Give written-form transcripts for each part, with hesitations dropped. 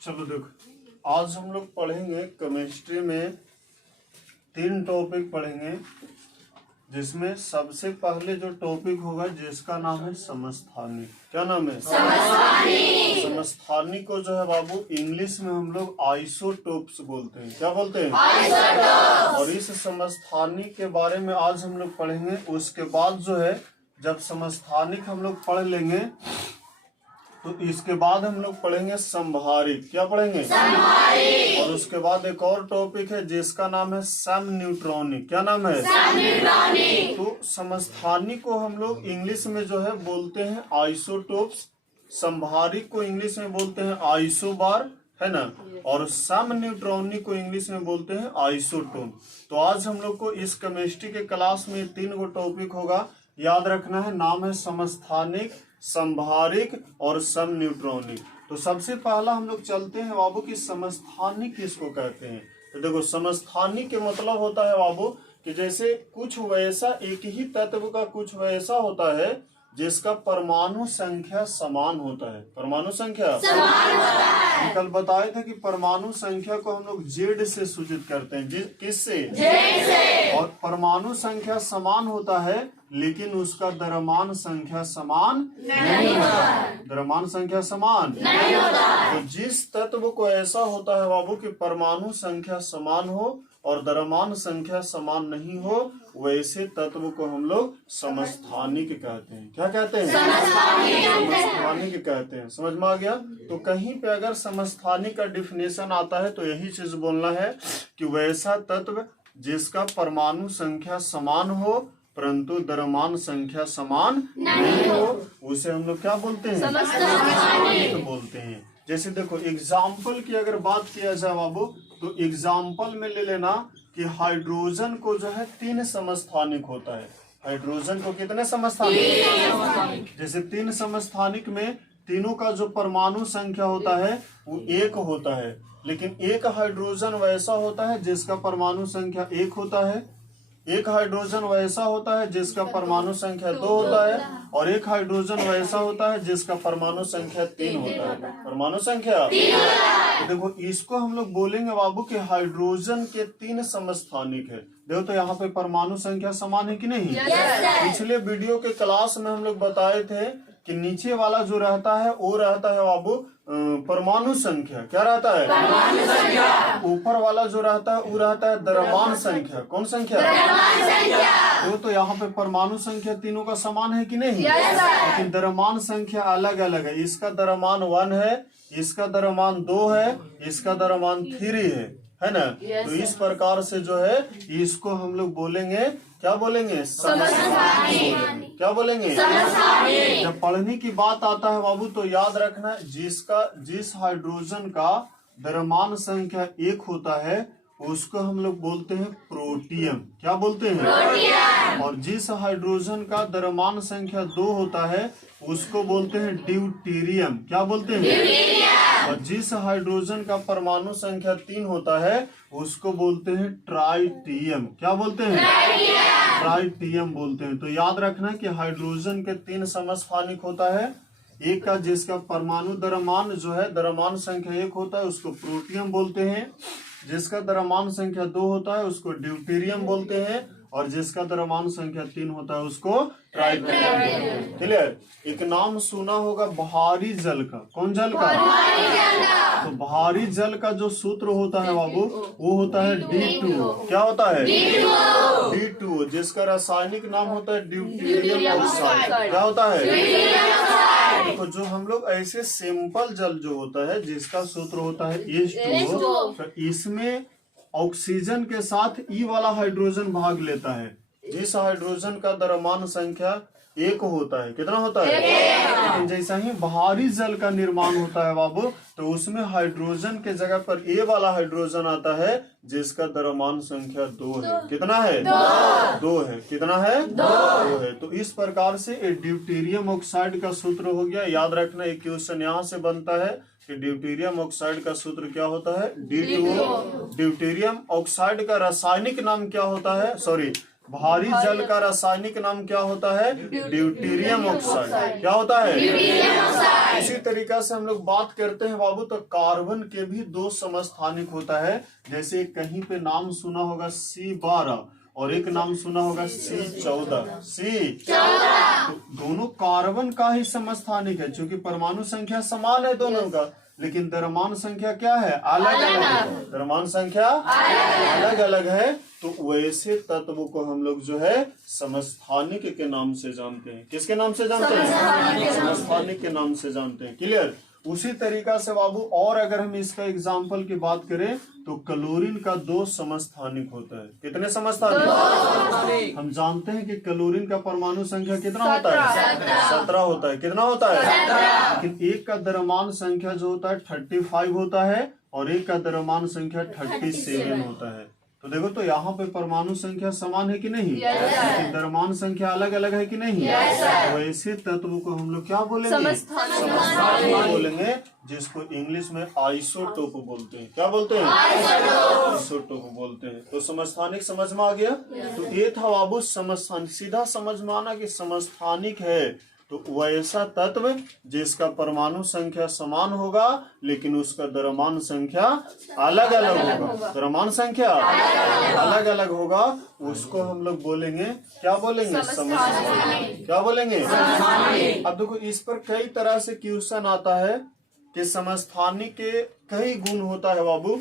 चलो देखो, आज हम लोग पढ़ेंगे केमिस्ट्री में 3 टॉपिक पढ़ेंगे, जिसमें सबसे पहले जो टॉपिक होगा जिसका नाम है समस्थानिक। क्या नाम है? समस्थानिक। समस्थानिक को जो है बाबू इंग्लिश में हम लोग आइसोटोप्स बोलते हैं। क्या बोलते हैं? आइसोटोप्स। और इस समस्थानिक के बारे में आज हम लोग पढ़ेंगे। उसके बाद जो है जब समस्थानिक हम लोग पढ़ लेंगे तो इसके बाद हम लोग पढ़ेंगे संभारिक। क्या पढ़ेंगे? संभारिक। और उसके बाद एक और टॉपिक है जिसका नाम है समन्यूट्रॉनिक। क्या नाम है? समन्यूट्रॉनिक। तो समस्थानिक को हम लोग इंग्लिश में जो है बोलते हैं आइसोटोप्स, संभारिक को इंग्लिश में बोलते हैं आइसोबार, है ना, और समन्यूट्रॉनिक को इंग्लिश में बोलते हैं आइसोटोन। तो आज हम लोग को इस केमिस्ट्री के क्लास में 3 गो टॉपिक होगा, याद रखना है। नाम है समस्थानिक, संभारिक और समन्यूट्रॉनिक। तो सबसे पहला हम लोग चलते हैं बाबू कि समस्थानिक किसको कहते हैं। तो देखो, समस्थानिक के मतलब होता है बाबू कि जैसे कुछ वैसा एक ही तत्व का कुछ वैसा होता है जिसका परमाणु संख्या समान होता है। परमाणु संख्या समान होता है। कल बताए थे कि परमाणु संख्या को हम लोग जेड से सूचित करते हैं। किससे? जेड से। और परमाणु संख्या समान होता है लेकिन उसका द्रव्यमान संख्या समान नहीं होता है। द्रव्यमान संख्या समान नहीं होता है। तो जिस तत्व को ऐसा होता है बाबू कि परमाणु संख्या समान हो और द्रव्यमान संख्या समान नहीं हो, वैसे तत्व को हम लोग समस्थानिक कहते हैं। क्या कहते हैं? समस्थानिक कहते हैं। समझ में आ गया? तो कहीं पे अगर समस्थानिक का डिफिनेशन आता है तो यही चीज बोलना है कि वैसा तत्व जिसका परमाणु संख्या समान हो परंतु द्रव्यमान संख्या समान नहीं हो, उसे हम लोग क्या बोलते हैं? समस्थानिक बोलते हैं। जैसे देखो, एग्जाम्पल की अगर बात किया जाए बाबू तो एग्जाम्पल में ले लेना कि हाइड्रोजन को जो है 3 समस्थानिक होता है। हाइड्रोजन को कितने समस्थानिक? जैसे 3 समस्थानिक में तीनों का जो परमाणु संख्या होता है वो 1 होता है, लेकिन एक हाइड्रोजन वैसा होता है जिसका परमाणु संख्या 1 होता है, एक हाइड्रोजन वैसा होता है जिसका परमाणु संख्या 2 होता है, और एक हाइड्रोजन वैसा होता है जिसका परमाणु संख्या 3 होता है। परमाणु संख्या 3 तो देखो, इसको हम लोग बोलेंगे बाबू कि हाइड्रोजन के 3 समस्थानिक है। देखो तो यहाँ पे परमाणु संख्या समान है कि नहीं? पिछले वीडियो के क्लास में हम लोग बताए थे कि नीचे वाला जो रहता है वो रहता है बाबू परमाणु संख्या। क्या रहता है? परमाणु संख्या। ऊपर वाला जो रहता है वो रहता है द्रव्यमान संख्या। कौन संख्या? द्रव्यमान संख्या। तो यहाँ पे परमाणु संख्या तीनों का समान है कि नहीं? लेकिन द्रव्यमान संख्या अलग अलग है। इसका द्रव्यमान 1 है, इसका द्रव्यमान 2 है, इसका द्रव्यमान 3 है ना। तो इस प्रकार से जो है इसको हम लोग बोलेंगे, क्या बोलेंगे? समस्थानिक। क्या बोलेंगे? समस्थानिक। जब पढ़ने की बात आता है बाबू तो याद रखना, जिस हाइड्रोजन का द्रव्यमान संख्या 1 होता है उसको हम लोग बोलते हैं प्रोटियम। क्या बोलते हैं? प्रोटियम। और जिस हाइड्रोजन का द्रव्यमान संख्या 2 होता है उसको बोलते हैं ड्यूटेरियम। क्या बोलते हैं? ड्यूटेरियम। और जिस हाइड्रोजन का परमाणु संख्या 3 होता है उसको बोलते हैं ट्राइटियम। क्या बोलते हैं? ट्राइटियम बोलते हैं। तो याद रखना कि हाइड्रोजन के 3 समस्थानिक होता है। एक का जिसका परमाणु द्रव्यमान जो है द्रव्यमान संख्या 1 होता है उसको प्रोटियम बोलते हैं, जिसका द्रव्यमान संख्या 2 होता है उसको ड्यूटेरियम बोलते हैं, और जिसका द्रव्यमान संख्या 3 होता है उसको ट्राइटियम बोलते हैं। क्लियर? एक नाम सुना होगा भारी जल का। कौन जल का? तो भारी जल का जो सूत्र होता है बाबू वो होता है D2O। क्या होता है? D2O, जिसका रासायनिक नाम होता है ड्यूटेरियम ऑक्साइड। क्या होता है? देखो, जो हम लोग ऐसे सिंपल जल जो होता है जिसका सूत्र होता है H2O, तो इसमें ऑक्सीजन के साथ ई वाला हाइड्रोजन भाग लेता है। जिस हाइड्रोजन का द्रव्यमान संख्या 1 होता है, कितना होता है? लेकिन जैसा ही भारी जल का निर्माण होता है बाबू तो उसमें हाइड्रोजन के जगह पर ए वाला हाइड्रोजन आता है जिसका द्रव्यमान संख्या 2 है। कितना है? 2 है। कितना है? 2 है। तो इस प्रकार से ड्यूटेरियम ऑक्साइड का सूत्र हो गया। याद रखना, एक क्वेश्चन यहाँ से बनता है कि ड्यूटेरियम ऑक्साइड का सूत्र क्या होता है? D2O। ड्यूटेरियम ऑक्साइड का रासायनिक नाम क्या होता है? भारी जल का रासायनिक नाम क्या होता है? Deuterium oxide. क्या होता है? इसी तरीका से हम लोग बात करते हैं बाबू, तो कार्बन के भी दो समस्थानिक होता है। जैसे कहीं पे नाम सुना होगा C12 और एक नाम सुना होगा C14। तो दोनों कार्बन का ही समस्थानिक है, क्योंकि परमाणु संख्या समान है दोनों का, लेकिन द्रव्यमान संख्या क्या है? अलग अलग है। द्रव्यमान संख्या अलग अलग है। तो वैसे तत्व को हम लोग जो है समस्थानिक के नाम से जानते हैं। किसके नाम से जानते हैं? समस्थानिक के नाम से जानते हैं। क्लियर? उसी तरीका से बाबू और अगर हम इसका एग्जाम्पल की बात करें तो क्लोरीन का दो समस्थानिक होता है। कितने समस्थानिक? हम जानते हैं कि क्लोरीन का परमाणु संख्या कितना होता है? 17 होता है। कितना होता है? लेकिन एक का द्रव्यमान संख्या जो होता है 35 होता है और एक का द्रव्यमान संख्या 37 होता है। तो देखो, तो यहाँ पे परमाणु संख्या समान है कि नहीं? लेकिन द्रव्यमान संख्या अलग अलग है कि नहीं? वैसे तत्व को हम लोग क्या बोलेंगे? समस्थानिक बोलेंगे, जिसको इंग्लिश में आइसोटोप बोलते हैं। क्या बोलते हैं? आइसोटोप बोलते हैं। तो समस्थानिक समझ में आ गया। तो ये था बाबू समस्थानिक। सीधा समझ में आना कि समस्थानिक है तो वैसा तत्व जिसका परमाणु संख्या समान होगा लेकिन उसका द्रव्यमान संख्या अलग अलग होगा। द्रव्यमान संख्या अलग अलग होगा, उसको हम लोग बोलेंगे, क्या बोलेंगे? समस्थानिक। क्या बोलेंगे? अब देखो, इस पर कई तरह से क्वेश्चन आता है कि समस्थानिक के कई गुण होता है बाबू।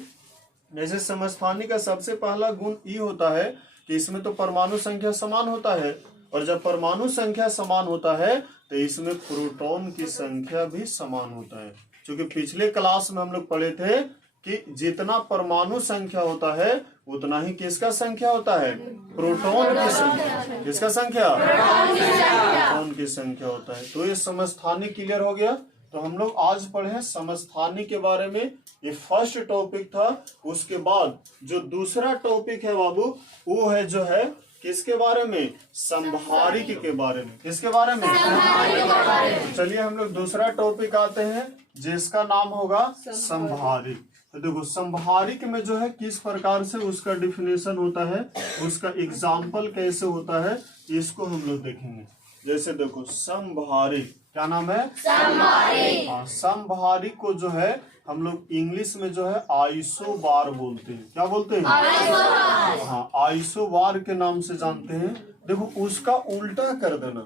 जैसे समस्थानिक का सबसे पहला गुण ये होता है कि इसमें तो परमाणु संख्या समान होता है, और जब परमाणु संख्या समान होता है तो इसमें प्रोटॉन की संख्या भी समान होता है। क्योंकि पिछले क्लास में हम लोग पढ़े थे कि जितना परमाणु संख्या होता है उतना ही किसका संख्या होता है? प्रोटॉन की संख्या। किसका संख्या? प्रोटॉन की संख्या होता है। तो ये समस्थानिक क्लियर हो गया। तो हम लोग आज पढ़े समस्थानिक के बारे में, ये फर्स्ट टॉपिक था। उसके बाद जो दूसरा टॉपिक है बाबू, वो है जो है किसके बारे में? संभारिक के बारे में। किसके बारे में? तो चलिए हम लोग दूसरा टॉपिक आते हैं, जिसका नाम होगा संभारिक। तो देखो, संभारिक में जो है किस प्रकार से उसका डिफिनेशन होता है, उसका एग्जाम्पल कैसे होता है, इसको हम लोग देखेंगे। जैसे देखो, संभारिक क्या नाम है? संभारिक। हाँ, संभारिक को जो है हम लोग इंग्लिश में जो है आइसोबार बोलते हैं। क्या बोलते हैं? हाँ, आइसोबार के नाम से जानते हैं। देखो, उसका उल्टा कर देना।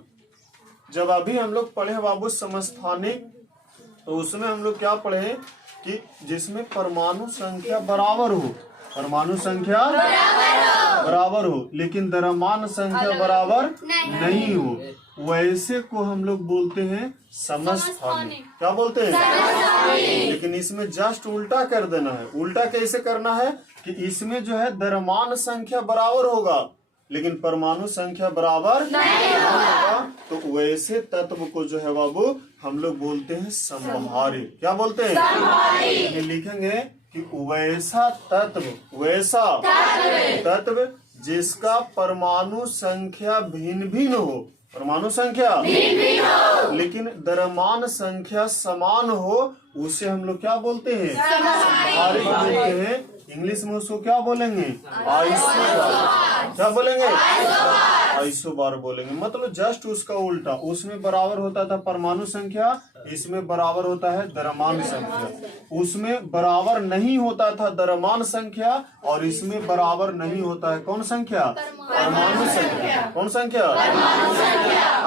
जब अभी हम लोग पढ़े बाबू समस्थानिक, तो उसमें हम लोग क्या पढ़े कि जिसमें परमाणु संख्या बराबर हो, परमाणु संख्या बराबर हो लेकिन द्रव्यमान संख्या बराबर नहीं हो, वैसे को हम लोग बोलते हैं समस्थानिक। क्या बोलते हैं? लेकिन इसमें जस्ट उल्टा कर देना है। उल्टा कैसे करना है कि इसमें जो है द्रव्यमान संख्या बराबर होगा लेकिन परमाणु संख्या बराबर नहीं होगा। तो वैसे तत्व को जो है बाबू हम लोग बोलते हैं संभारिक। क्या बोलते हैं? लिखेंगे कि वैसा तत्व जिसका परमाणु संख्या भिन्न भिन्न हो, परमाणु संख्या लेकिन द्रव्यमान संख्या समान हो, उसे हम लोग क्या बोलते हैं? संभारिक बोलते हैं। इंग्लिश में उसको क्या बोलेंगे? आइसोबार। क्या बोलेंगे? आइसोबार बोलेंगे। मतलब जस्ट उसका उल्टा, उसमें बराबर होता था परमाणु संख्या, इसमें बराबर होता है द्रव्यमान संख्या। उसमें बराबर नहीं होता था द्रव्यमान संख्या और इसमें बराबर नहीं होता है कौन संख्या? परमाणु संख्या। कौन संख्या?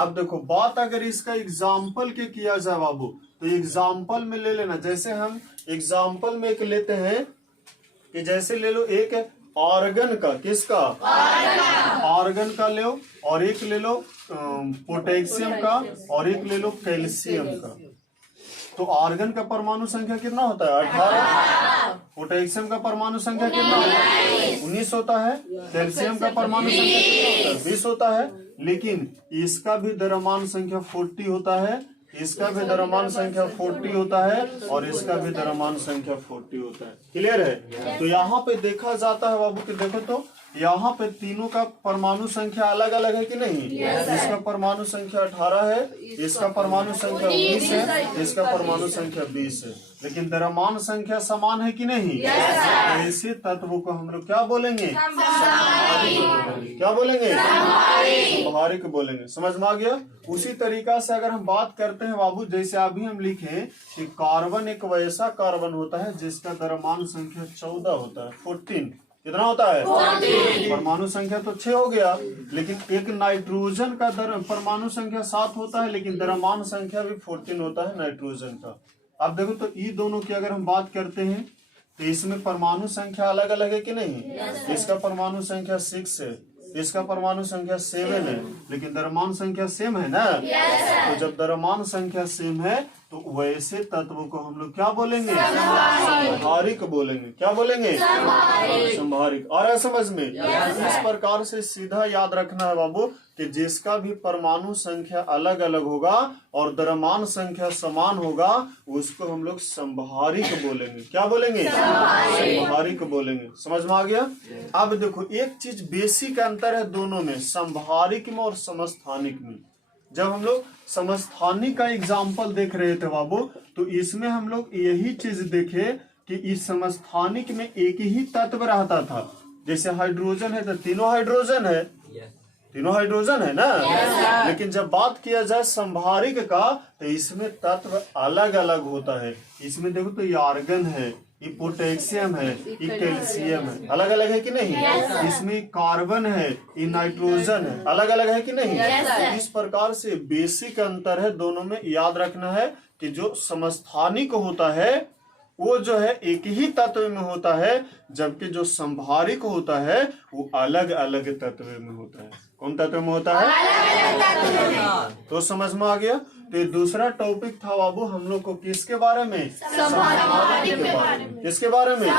अब देखो, बात अगर इसका एग्जाम्पल के किया जाए बाबू, तो एग्जाम्पल में ले लेना। जैसे हम एग्जाम्पल में एक लेते हैं कि जैसे ले लो एक ऑर्गन का, किसका? ऑर्गन का ले लो, और एक ले लो पोटेशियम का, और एक ले लो कैल्शियम का। तो ऑर्गन का परमाणु संख्या कितना होता है? 18। पोटेशियम का परमाणु संख्या कितना होता है? 19 होता है। कैल्शियम का परमाणु संख्या कितना होता है? 20 होता है। लेकिन इसका भी द्रव्यमान संख्या 40 होता है, इसका भी द्रव्यमान संख्या 40 होता है, और इसका भी द्रव्यमान संख्या 40 होता है। क्लियर है? तो यहाँ पे देखा जाता है बाबू कि देखो, तो यहाँ पे तीनों का परमाणु संख्या अलग अलग है कि नहीं? इसका परमाणु संख्या 18 है, इसका परमाणु संख्या 19 है, इसका परमाणु संख्या 20 है, लेकिन द्रव्यमान संख्या समान है कि नहीं? ऐसे तत्वों को हम लोग क्या बोलेंगे? क्या बोलेंगे? संभारिक बोलेंगे। समझ में आ गया? उसी तरीका से अगर हम बात करते हैं बाबू, जैसे अभी हम लिखे कि कार्बन एक वैसा कार्बन होता है जिसका द्रव्यमान संख्या 14 होता है, 14। कितना होता है? परमाणु संख्या तो 6 हो गया, लेकिन एक नाइट्रोजन का परमाणु संख्या 7 होता है, लेकिन द्रव्यमान संख्या भी 14 होता है नाइट्रोजन का। अब देखो तो ये दोनों की अगर हम बात करते हैं तो इसमें परमाणु संख्या अलग अलग है कि नहीं? इसका परमाणु संख्या 6 है, इसका परमाणु संख्या 7 है, लेकिन द्रव्यमान संख्या सेम है ना? तो जब द्रव्यमान संख्या सेम है तो वैसे तत्वों को हम लोग क्या बोलेंगे? संभारिक बोलेंगे। क्या बोलेंगे? संभारिक। आ रहा है समझ में? इस प्रकार से सीधा याद रखना है बाबू कि जिसका भी परमाणु संख्या अलग अलग होगा और द्रव्यमान संख्या समान होगा उसको हम लोग संभारिक बोलेंगे। क्या बोलेंगे? संभारिक बोलेंगे। समझ में आ गया? अब देखो एक चीज बेसिक अंतर है दोनों में, संभारिक में और समस्थानिक में। जब हम लोग समस्थानिक का एग्जाम्पल देख रहे थे बाबू, तो इसमें हम लोग यही चीज देखे कि इस समस्थानिक में एक ही तत्व रहता था। जैसे हाइड्रोजन है तो तीनों हाइड्रोजन है, तीनों हाइड्रोजन है ना? लेकिन जब बात किया जाए संभारिक का तो इसमें तत्व अलग अलग होता है। इसमें देखो तो ये आर्गन है, ये पोटेशियम है, ये कैल्शियम है, अलग अलग है कि नहीं? इसमें कार्बन है, ये नाइट्रोजन है, अलग अलग है कि नहीं? इस प्रकार से बेसिक अंतर है दोनों में। याद रखना है कि जो समस्थानिक होता है वो जो है एक ही तत्व में होता है, जबकि जो संभारिक होता है वो अलग अलग तत्व में होता है। कौन तत्व में होता है? तो समझ में आ गया? तो ये दूसरा टॉपिक था बाबू हम लोग को किसके बारे में? संभारिक के बारे में। किसके बारे में?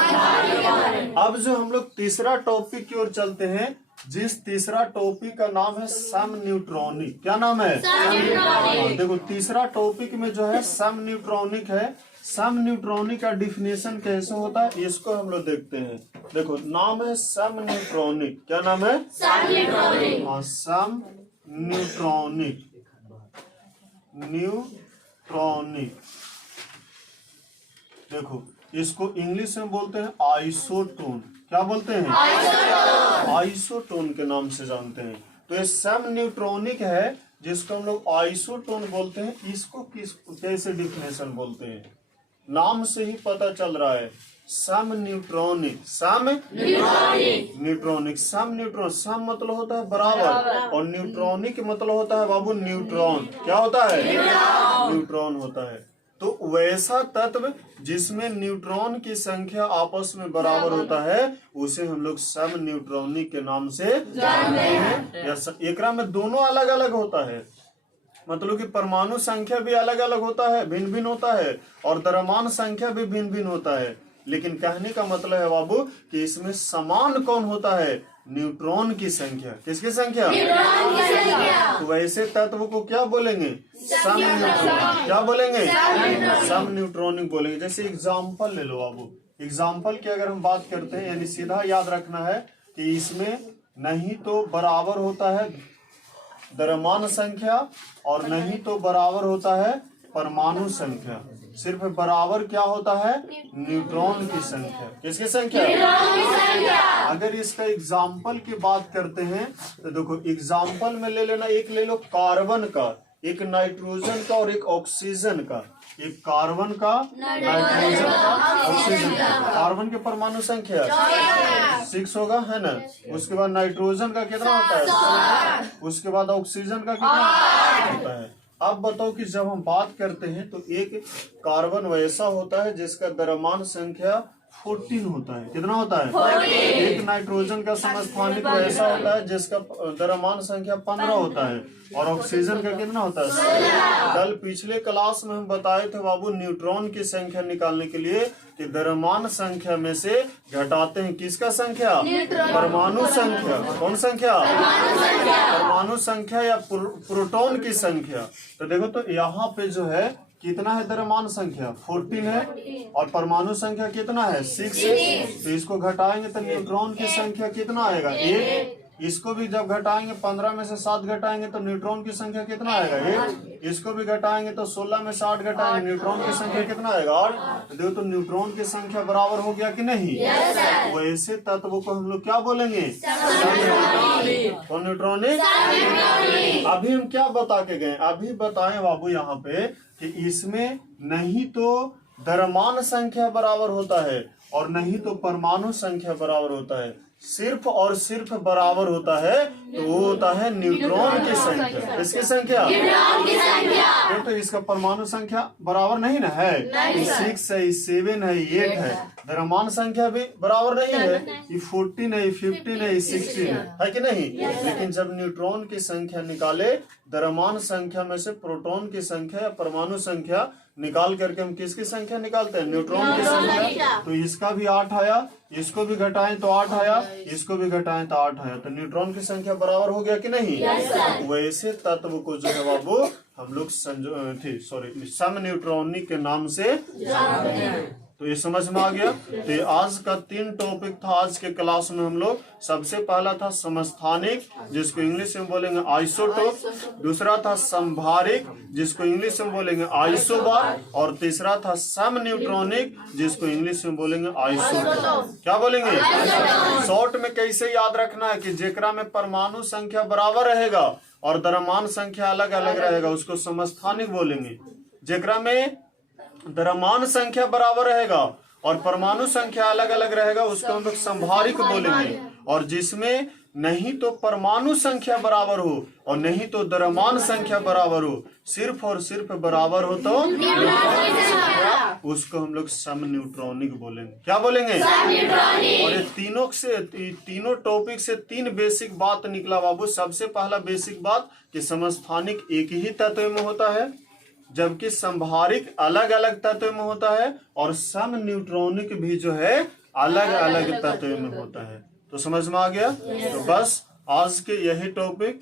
अब जो हम लोग तीसरा टॉपिक की ओर चलते हैं, जिस तीसरा टॉपिक का नाम है सम न्यूट्रॉनिक। क्या नाम है? देखो तीसरा टॉपिक में जो है सम न्यूट्रॉनिक है। सम न्यूट्रॉनिक का डिफिनेशन कैसे होता है इसको हम लोग देखते हैं। देखो नाम है सम न्यूट्रॉनिक। क्या नाम है? सम न्यूट्रॉनिक। हाँ, सम न्यूट्रॉनिक। न्यूट्रॉनिक देखो इसको इंग्लिश में बोलते हैं आइसोटोन। क्या बोलते हैं? आइसोटोन के नाम से जानते हैं। तो ये सम न्यूट्रॉनिक है जिसको हम लोग आइसोटोन बोलते हैं। इसको कैसे डिफिनेशन बोलते हैं? नाम से ही पता चल रहा है, सम न्यूट्रॉनिक। सम न्यूट्रॉनिक, सम न्यूट्रॉन, सम मतलब होता है बराबर और न्यूट्रॉनिक मतलब होता है बाबू न्यूट्रॉन। क्या होता है? न्यूट्रॉन होता है। तो वैसा तत्व जिसमें न्यूट्रॉन की संख्या आपस में बराबर होता है उसे हम लोग सम न्यूट्रॉनिक के नाम से जानते हैं। एकरा में दोनों अलग अलग होता है, मतलब कि परमाणु संख्या भी अलग अलग होता है, भिन्न भिन्न होता है, और द्रव्यमान संख्या भी भिन्न भिन्न होता है। लेकिन कहने का मतलब है बाबू कि इसमें समान कौन होता है? न्यूट्रॉन की संख्या। किसकी संख्या? न्यूट्रॉन की संख्या। तो वैसे तत्व को क्या बोलेंगे? सम न्यूट्रॉनिक। क्या बोलेंगे? सम न्यूट्रॉनिक बोलेंगे। जैसे एग्जाम्पल ले लो बाबू, एग्जाम्पल की अगर हम बात करते हैं, यानी सीधा याद रखना है कि इसमें नहीं तो बराबर होता है द्रव्यमान संख्या और नहीं तो बराबर होता है परमाणु संख्या, सिर्फ बराबर क्या होता है? न्यूट्रॉन की संख्या। किसकी संख्या? न्यूट्रॉन की संख्या। अगर इसका एग्जाम्पल की बात करते हैं तो देखो एग्जाम्पल में ले लेना, एक ले लो कार्बन का, एक नाइट्रोजन का और एक ऑक्सीजन का। एक कार्बन का, नाइट्रोजन का, ऑक्सीजन का। कार्बन के परमाणु संख्या 6 होगा, है ना? उसके बाद नाइट्रोजन का कितना होता है? उसके बाद ऑक्सीजन का कितना होता है? अब बताओ कि जब हम बात करते हैं तो एक कार्बन वैसा होता है जिसका द्रव्यमान संख्या 14 होता है। कितना होता है? 14। एक नाइट्रोजन का समस्थानिक वैसा होता है जिसका द्रव्यमान संख्या 15 होता है, और ऑक्सीजन का कितना होता है? कल पिछले क्लास में हम बताए थे बाबू न्यूट्रॉन की संख्या निकालने के लिए कि द्रव्यमान संख्या में से घटाते हैं किसका संख्या? परमाणु संख्या। कौन संख्या? परमाणु संख्या या प्रोटॉन की संख्या। तो देखो तो यहाँ पे जो है कितना है द्रव्यमान संख्या? 14 है और परमाणु संख्या कितना है? 6 है। तो इसको घटाएंगे तो न्यूट्रॉन की संख्या कितना आएगा? 1। इसको भी जब घटाएंगे 15 में से 7 घटाएंगे तो न्यूट्रॉन की संख्या कितना आएगा? 1। इसको भी घटाएंगे तो 16 में से 8 घटाएंगे, न्यूट्रॉन की संख्या कितना आएगा? 8। तो देखो तो न्यूट्रॉन की संख्या बराबर हो गया कि नहीं? वैसे तत्व को हम लोग क्या बोलेंगे? तो न्यूट्रॉनिक। अभी हम क्या बता के गए? अभी बताएं बाबू यहाँ पे कि इसमें नहीं तो द्रव्यमान संख्या बराबर होता है और नहीं तो परमाणु संख्या बराबर होता है, सिर्फ और सिर्फ बराबर होता है तो वो होता है न्यूट्रॉन की संख्या। इसकी संख्या? तो इसका परमाणु संख्या बराबर नहीं ना है। 6 है, 7 है, 8 है। द्रव्यमान संख्या भी बराबर नहीं है, ये 14 है, 15 है, 16 है कि नहीं? लेकिन जब न्यूट्रॉन की संख्या निकाले द्रव्यमान संख्या में से प्रोटॉन की संख्या या परमाणु संख्या निकाल करके हम किसकी संख्या निकालते हैं? न्यूट्रॉन की संख्या। तो इसका भी 8 आया, इसको भी घटाएं तो 8 आया, इसको भी घटाएं तो 8 आया। तो न्यूट्रॉन की संख्या बराबर हो गया कि नहीं? वैसे तत्व को जो है बाबू हम लोग सम न्यूट्रॉनिक के नाम से जानते हैं। तो ये समझ में आ गया। तो ये आज का 3 टॉपिक था आज के क्लास में। हम लोग सबसे पहला था समस्थानिक, जिसको इंग्लिश में बोलेंगे आइसोटोप। दूसरा था समभारिक, जिसको इंग्लिश में बोलेंगे आइसोबार। और तीसरा था सम न्यूट्रॉनिक, जिसको इंग्लिश में बोलेंगे आइसोटोप। क्या बोलेंगे? शॉर्ट में कैसे याद रखना है कि जेकरा में परमाणु संख्या बराबर रहेगा और द्रव्यमान संख्या अलग अलग रहेगा उसको समस्थानिक बोलेंगे। जेकरा में द्रव्यमान संख्या बराबर रहेगा और परमाणु संख्या अलग अलग रहेगा उसको हम लोग संभारिक बोलेंगे। और जिसमें नहीं तो परमाणु संख्या बराबर हो और नहीं तो द्रव्यमान संख्या बराबर हो, सिर्फ और सिर्फ बराबर हो तो उसको हम लोग सम न्यूट्रॉनिक बोलेंगे। क्या बोलेंगे? और ये तीनों टॉपिक से 3 बेसिक बात निकला बाबू। सबसे पहला बेसिक बात कि समस्थानिक एक ही तत्व में होता है, जबकि संभारिक अलग अलग तत्व में होता है, और सम न्यूट्रॉनिक भी जो है अलग अलग तत्व में होता है। तो समझ में आ गया? तो बस आज के यही टॉपिक